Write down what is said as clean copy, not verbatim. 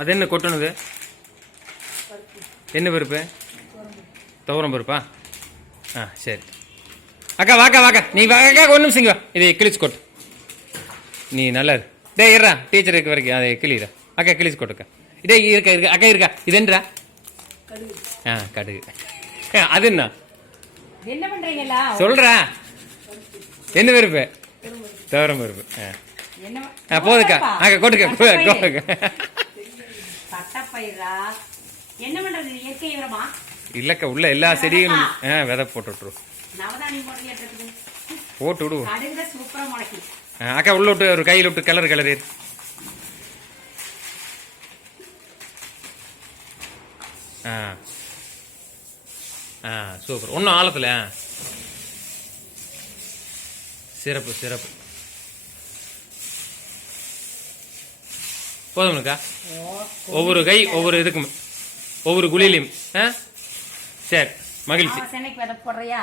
அது என்ன கொட்டணுது? என்ன பருப்பு? துவரம் பருப்பா? ஆ சரி. அக்கா வாக்கா வாக்கா, நீ வாக்கா, ஒரு நிமிஷம் வா. இதை கிழிச்சு கொட்டு. நீ நல்லா டே இருறா, டீச்சர் இருக்க வரைக்கும் அதை கிளிடா. அக்கா கிழிச்சு கொட்டுக்கா. இதே இருக்கா இருக்கா அக்கா இருக்கா. இது என்னடா? ஆ கடுகு. அது என்ன என்ன பண்றீங்களா சொல்றா? என்ன பருப்பு? துவரம் பருப்பு. போதுக்கா. அக்கா கொட்டுக்க. தட்டப்பயிரா என்ன பண்றது? இயற்கை உரமா? இல்லக்கா, உள்ள எல்லா செடியும் விதை போட்டு விட்டுரு. நவதானியம் போட்டு போட்டு விடுவோம். கடுகுல சூப்பரா முளைக்கும். அக்கா உள்ள விட்டு ஒரு கையில் விட்டு கலர் கலர். சூப்பர். ஒன்றும் ஆழத்தில் சிறப்பு சிறப்பு. போதும்க்கா. ஒவ்வொரு கை ஒவ்வொரு இதுக்கும் ஒவ்வொரு குழியிலையும். சரி, மகிழ்ச்சி. போடுறியா?